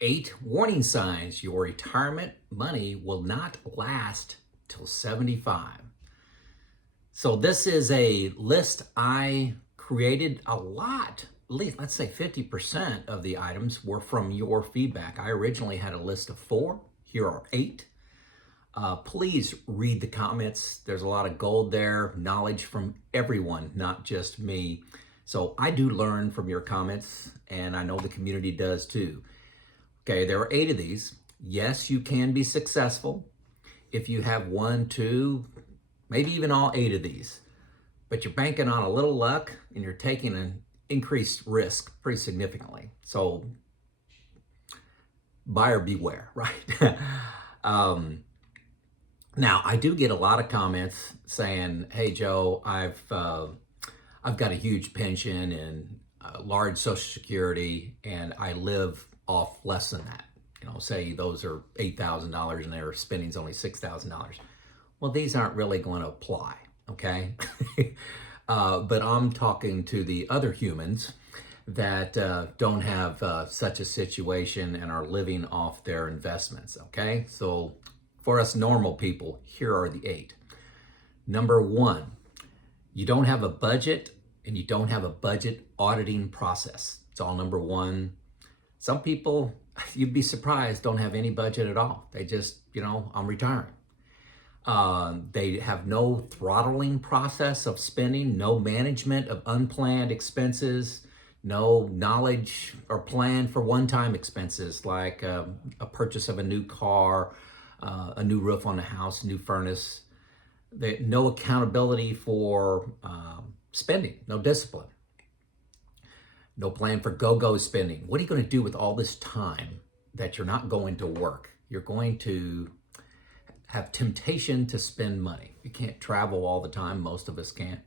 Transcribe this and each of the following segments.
8 warning signs your retirement money will not last till 75. So this is a list I created. A lot, at least let's say 50% of the items were from your feedback. I originally had a list of 4. Here are 8. Please read the comments. There's a lot of gold there, knowledge from everyone, not just me. So I do learn from your comments, and I know the community does too. Okay, there are 8 of these. Yes, you can be successful if you have 1, 2, maybe even all 8 of these. But you're banking on a little luck, and you're taking an increased risk pretty significantly. So buyer beware, right? Now, I do get a lot of comments saying, "Hey, Joe, I've got a huge pension and a large Social Security, and I live off less than that. You know, say those are $8,000 and their spending's only $6,000. Well, these aren't really going to apply, okay? But I'm talking to the other humans that don't have such a situation and are living off their investments, okay? So for us normal people, here are the 8. Number 1, you don't have a budget and you don't have a budget auditing process. It's all number 1. Some people, you'd be surprised, don't have any budget at all. They just, I'm retiring. They have no throttling process of spending, no management of unplanned expenses, no knowledge or plan for one-time expenses like a purchase of a new car, a new roof on the house, new furnace. No accountability for spending, no discipline. No plan for go-go spending. What are you going to do with all this time that you're not going to work? You're going to have temptation to spend money. You can't travel all the time. Most of us can't.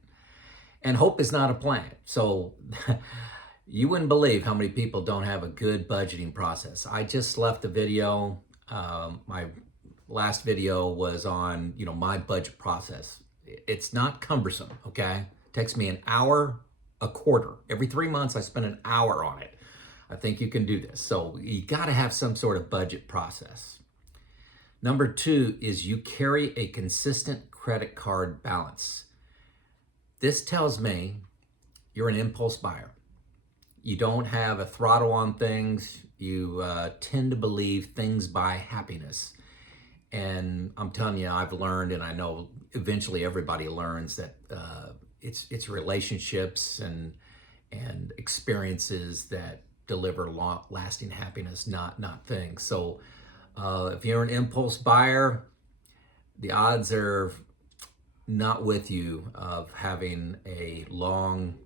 And hope is not a plan. So you wouldn't believe how many people don't have a good budgeting process. I just left a video. My last video was on, my budget process. It's not cumbersome, okay? It takes me an hour a quarter. Every 3 months, I spend an hour on it. I think you can do this. So you got to have some sort of budget process. Number 2 is you carry a consistent credit card balance. This tells me you're an impulse buyer. You don't have a throttle on things. You tend to believe things buy happiness. And I'm telling you, I've learned, and I know eventually everybody learns that it's relationships and experiences that deliver lasting happiness, not things. So if you're an impulse buyer, the odds are not with you of having a long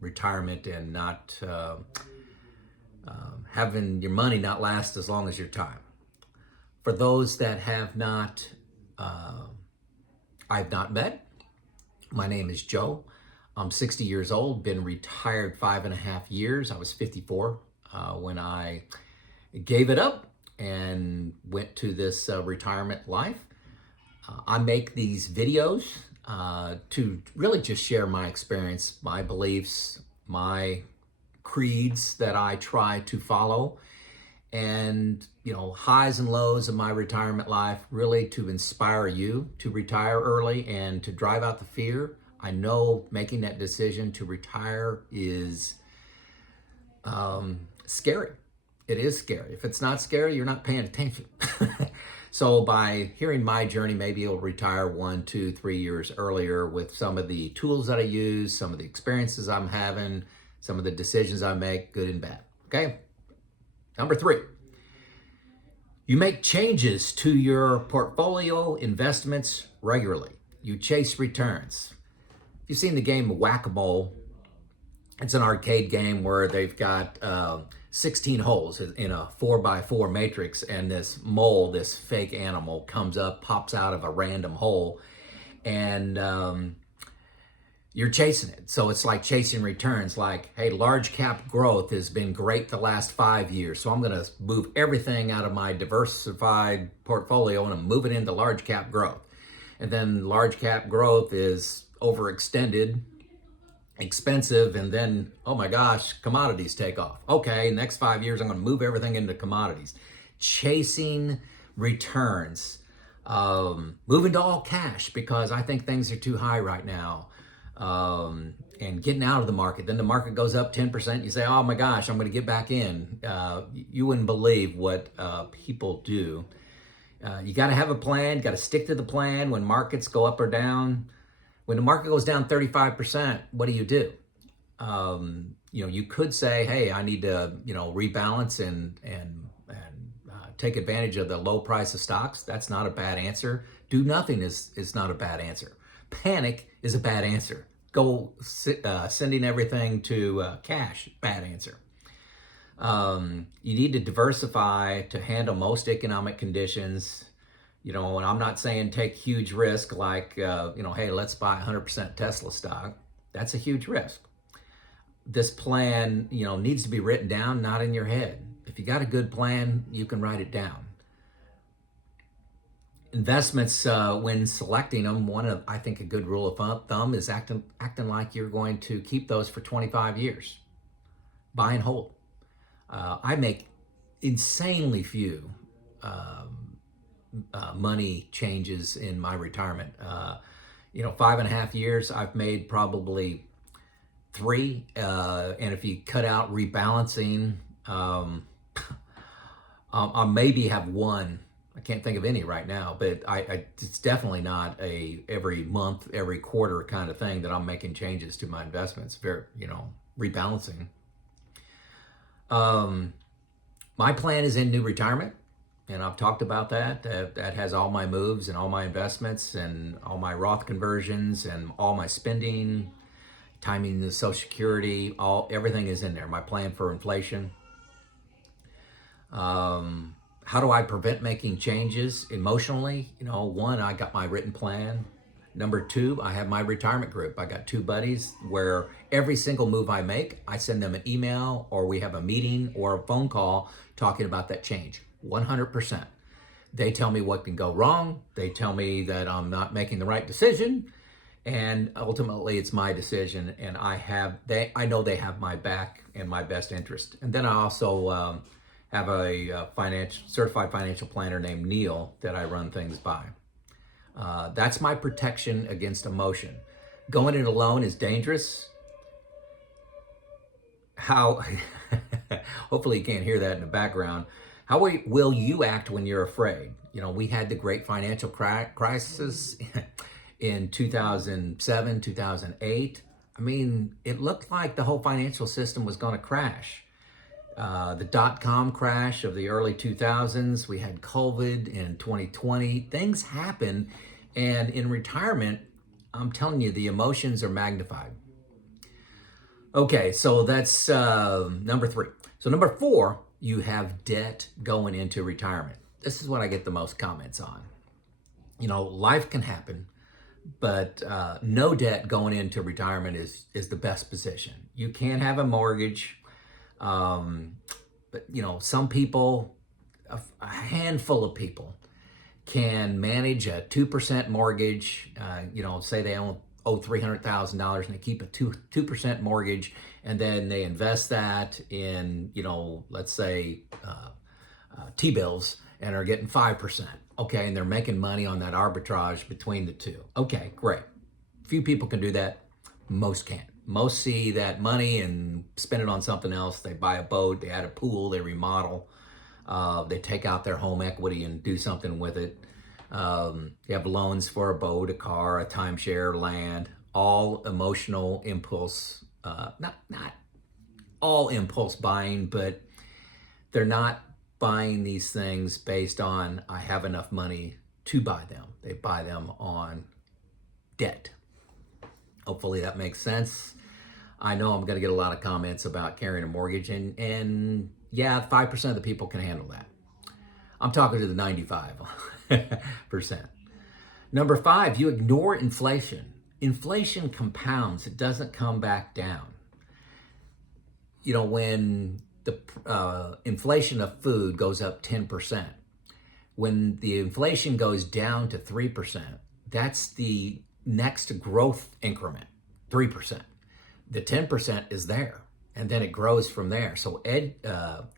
retirement and not having your money not last as long as your time. For those that have not, I've not met, my name is Joe. I'm 60 years old, been retired 5.5 years. I was 54 when I gave it up and went to this retirement life. I make these videos to really just share my experience, my beliefs, my creeds that I try to follow, and highs and lows of my retirement life, really to inspire you to retire early and to drive out the fear. I know making that decision to retire is scary. It is scary. If it's not scary, you're not paying attention. So by hearing my journey, maybe you'll retire 1, 2, 3 years earlier with some of the tools that I use, some of the experiences I'm having, some of the decisions I make, good and bad. Okay? Number 3, you make changes to your portfolio investments regularly. You chase returns. If you've seen the game Whack-A-Mole, it's an arcade game where they've got 16 holes in a 4x4 matrix, and this mole, this fake animal, comes up, pops out of a random hole, and you're chasing it. So it's like chasing returns, like, hey, large cap growth has been great the last 5 years, so I'm gonna move everything out of my diversified portfolio and I'm moving into large cap growth. And then large cap growth is overextended expensive, and then, oh my gosh, commodities take off. Okay, next 5 years, I'm going to move everything into commodities. Chasing returns, moving to all cash because I think things are too high right now, and getting out of the market. Then the market goes up 10%. You say, oh my gosh, I'm going to get back in. You wouldn't believe what people do. You got to have a plan. You got to stick to the plan when markets go up or down. When the market goes down 35%, what do? You could say, hey, I need to, rebalance and take advantage of the low price of stocks. That's not a bad answer. Do nothing is not a bad answer. Panic is a bad answer. Sending everything to cash, bad answer. You need to diversify to handle most economic conditions. And I'm not saying take huge risk like, hey, let's buy 100% Tesla stock. That's a huge risk. This plan, needs to be written down, not in your head. If you got a good plan, you can write it down. Investments, when selecting them, I think a good rule of thumb is acting like you're going to keep those for 25 years. Buy and hold. I make insanely few money changes in my retirement. 5.5 years, I've made probably 3. And if you cut out rebalancing, I'll maybe have 1. I can't think of any right now, but it's definitely not a every month, every quarter kind of thing that I'm making changes to my investments. Rebalancing. My plan is in new retirement, and I've talked about that. That has all my moves and all my investments and all my Roth conversions and all my spending, timing the Social Security, everything is in there. My plan for inflation. How do I prevent making changes emotionally? 1, I got my written plan. Number 2, I have my retirement group. I got 2 buddies where every single move I make, I send them an email or we have a meeting or a phone call talking about that change. 100%. They tell me what can go wrong. They tell me that I'm not making the right decision. And ultimately it's my decision. And I know they have my back and my best interest. And then I also have a certified financial planner named Neil that I run things by. That's my protection against emotion. Going it alone is dangerous. Hopefully you can't hear that in the background. How will you act when you're afraid? We had the great financial crisis in 2007, 2008. It looked like the whole financial system was going to crash. The dot-com crash of the early 2000s. We had COVID in 2020. Things happen, and in retirement, I'm telling you, the emotions are magnified. Okay, so that's number 3. So number 4, you have debt going into retirement. This is what I get the most comments on. Life can happen, but no debt going into retirement is the best position. You can't have a mortgage. But some people, a handful of people can manage a 2% mortgage. Say they owe $300,000 and they keep a 2% mortgage, and then they invest that in, let's say T-bills, and are getting 5%. Okay, and they're making money on that arbitrage between the two. Okay, great. Few people can do that. Most can't. Most see that money and spend it on something else. They buy a boat, they add a pool, they remodel, they take out their home equity and do something with it. You have loans for a boat, a car, a timeshare, land, all emotional impulse, not all impulse buying, but they're not buying these things based on, I have enough money to buy them. They buy them on debt. Hopefully that makes sense. I know I'm going to get a lot of comments about carrying a mortgage, and yeah, 5% of the people can handle that. I'm talking to the 95%. Number 5, you ignore inflation. Inflation compounds. It doesn't come back down. When the inflation of food goes up 10%, when the inflation goes down to 3%, that's the next growth increment, 3%. The 10% is there, and then it grows from there. So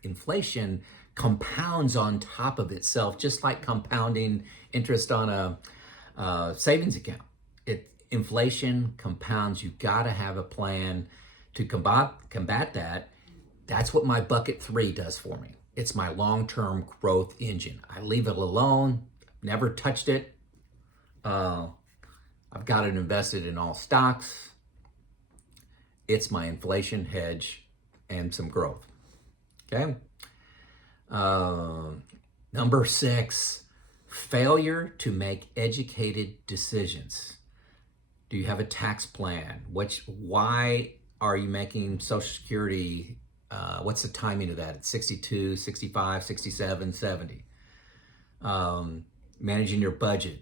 inflation compounds on top of itself, just like compounding interest on a savings account. Inflation compounds. You got to have a plan to combat that. That's what my bucket 3 does for me. It's my long-term growth engine. I leave it alone, never touched it. I've got it invested in all stocks. It's my inflation hedge and some growth. Okay. Number 6, failure to make educated decisions. Do you have a tax plan? Why are you making Social Security? What's the timing of that? It's 62, 65, 67, 70. Managing your budget,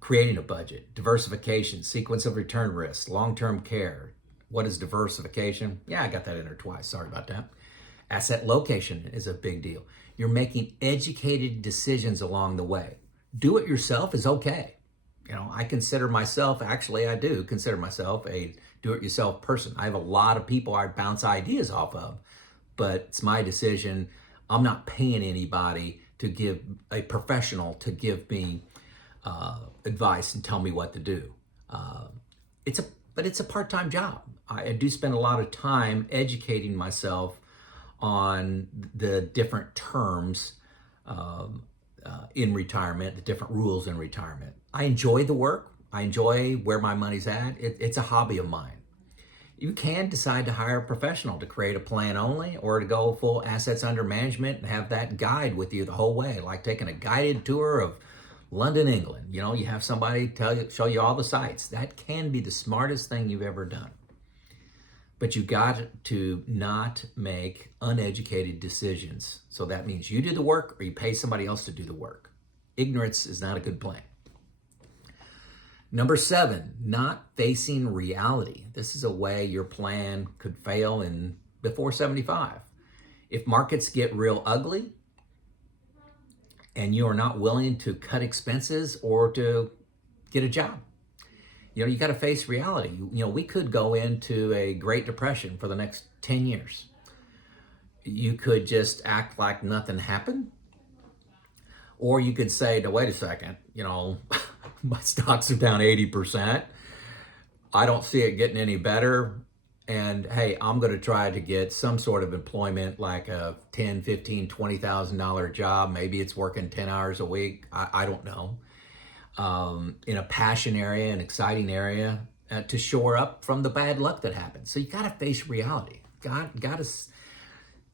creating a budget, diversification, sequence of return risks, long-term care. What is diversification? Yeah, I got that in there twice. Sorry about that. Asset location is a big deal. You're making educated decisions along the way. Do it yourself is okay. I consider myself, actually I do consider myself a do-it-yourself person. I have a lot of people I bounce ideas off of, but it's my decision. I'm not paying anybody to give a professional to give me advice and tell me what to do. But it's a part-time job. I do spend a lot of time educating myself on the different terms in retirement, the different rules in retirement. I enjoy the work. I enjoy where my money's at. It's a hobby of mine. You can decide to hire a professional to create a plan only, or to go full assets under management and have that guide with you the whole way, like taking a guided tour of London, England. You have somebody show you all the sites. That can be the smartest thing you've ever done. But you got to not make uneducated decisions. So that means you do the work or you pay somebody else to do the work. Ignorance is not a good plan. Number 7, not facing reality. This is a way your plan could fail before 75. If markets get real ugly and you are not willing to cut expenses or to get a job, you got to face reality. We could go into a Great Depression for the next 10 years. You could just act like nothing happened. Or you could say, no, wait a second, my stocks are down 80%. I don't see it getting any better. And hey, I'm going to try to get some sort of employment, like a $10, $15, $20,000 job. Maybe it's working 10 hours a week. I don't know. In a passion area, an exciting area, to shore up from the bad luck that happens. So you got to face reality. Got to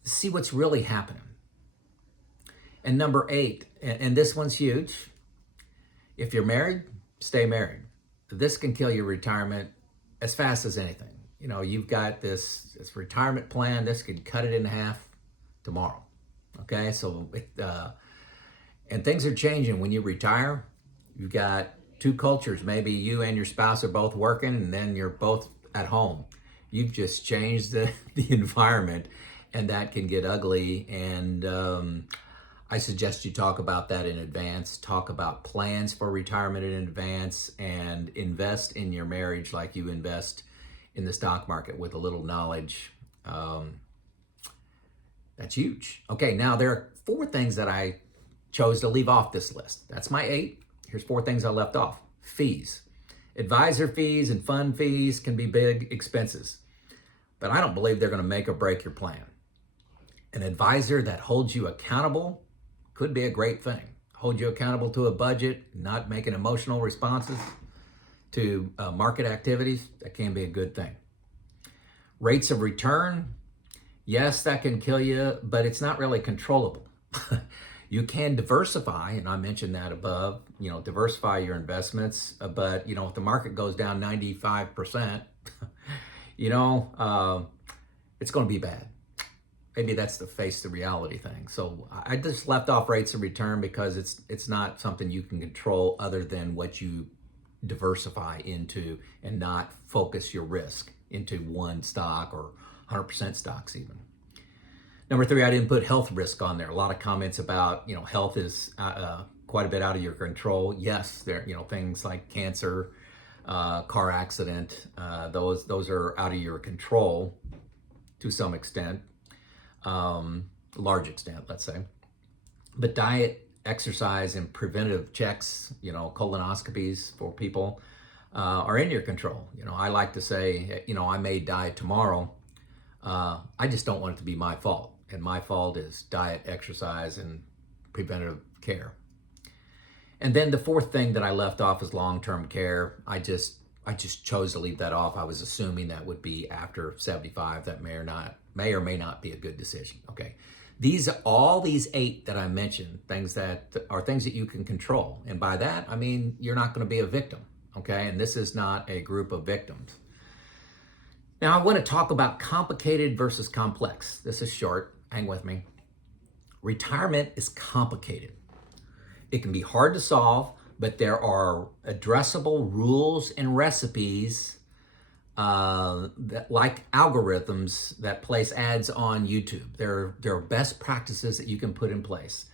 see what's really happening. And number 8, and this one's huge. If you're married, stay married. This can kill your retirement as fast as anything. You've got this retirement plan. This could cut it in half tomorrow. Okay, so and things are changing when you retire. You've got 2 cultures. Maybe you and your spouse are both working, and then you're both at home. You've just changed the environment, and that can get ugly. And I suggest you talk about that in advance. Talk about plans for retirement in advance, and invest in your marriage like you invest in the stock market with a little knowledge. That's huge. Okay, now there are 4 things that I chose to leave off this list. That's my 8. Here's 4 things I left off. Fees. Advisor fees and fund fees can be big expenses, but I don't believe they're going to make or break your plan. An advisor that holds you accountable could be a great thing. Hold you accountable to a budget, not making emotional responses to market activities. That can be a good thing. Rates of return. Yes, that can kill you, but it's not really controllable. You can diversify, and I mentioned that above, diversify your investments, but, if the market goes down 95%, it's going to be bad. Maybe that's the reality thing. So I just left off rates of return because it's not something you can control other than what you diversify into, and not focus your risk into one stock or 100% stocks even. Number 3, I didn't put health risk on there. A lot of comments about, health is quite a bit out of your control. Yes, there, things like cancer, car accident. Those are out of your control to some extent, large extent, let's say. But diet, exercise, and preventive checks, colonoscopies for people, are in your control. I like to say, I may die tomorrow. I just don't want it to be my fault. And my fault is diet, exercise, and preventive care. And then the fourth thing that I left off is long-term care. I just chose to leave that off. I was assuming that would be after 75. That may or may not be a good decision. Okay. All these 8 that I mentioned, things that you can control. And by that, I mean, you're not going to be a victim. Okay. And this is not a group of victims. Now I want to talk about complicated versus complex. This is short. Hang with me. Retirement is complicated. It can be hard to solve, but there are addressable rules and recipes that, like algorithms that place ads on YouTube. There are best practices that you can put in place.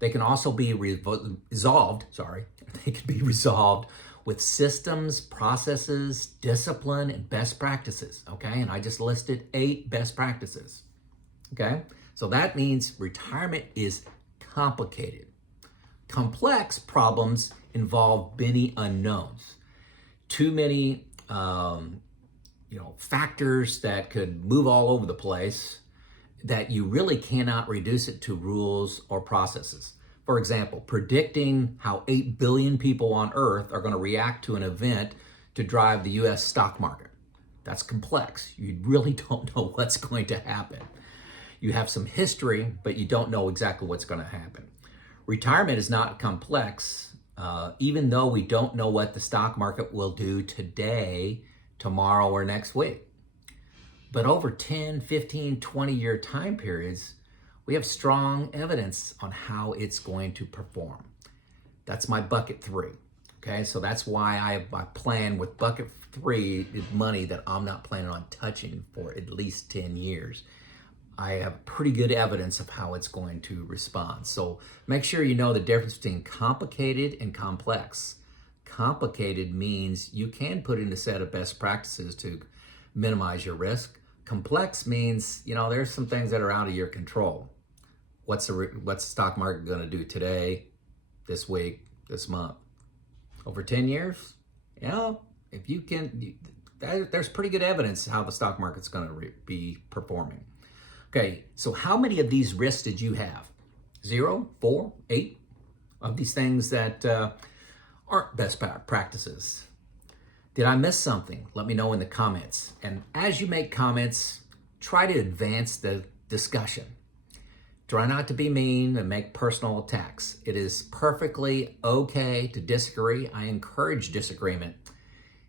They can also be resolved with systems, processes, discipline, and best practices. Okay, and I just listed 8 best practices. Okay, so that means retirement is complicated. Complex problems involve many unknowns, too many factors that could move all over the place, that you really cannot reduce it to rules or processes. For example, predicting how 8 billion people on Earth are going to react to an event to drive the US stock market. That's complex. You really don't know what's going to happen. You have some history, but you don't know exactly what's going to happen. Retirement is not complex, even though we don't know what the stock market will do today, tomorrow, or next week. But over 10, 15, 20-year time periods, we have strong evidence on how it's going to perform. That's my bucket 3. Okay, so that's why I plan with bucket 3 money that I'm not planning on touching for at least 10 years. I have pretty good evidence of how it's going to respond. So make sure you know the difference between complicated and complex. Complicated means you can put in a set of best practices to minimize your risk. Complex means, there's some things that are out of your control. What's the stock market going to do today, this week, this month? Over 10 years? If you can, there's pretty good evidence how the stock market's going to be performing. Okay, so how many of these risks did you have? 0, 4, 8 of these things that aren't best practices? Did I miss something? Let me know in the comments. And as you make comments, try to advance the discussion. Try not to be mean and make personal attacks. It is perfectly okay to disagree. I encourage disagreement.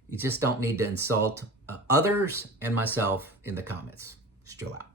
You just don't need to insult others and myself in the comments. Joe out.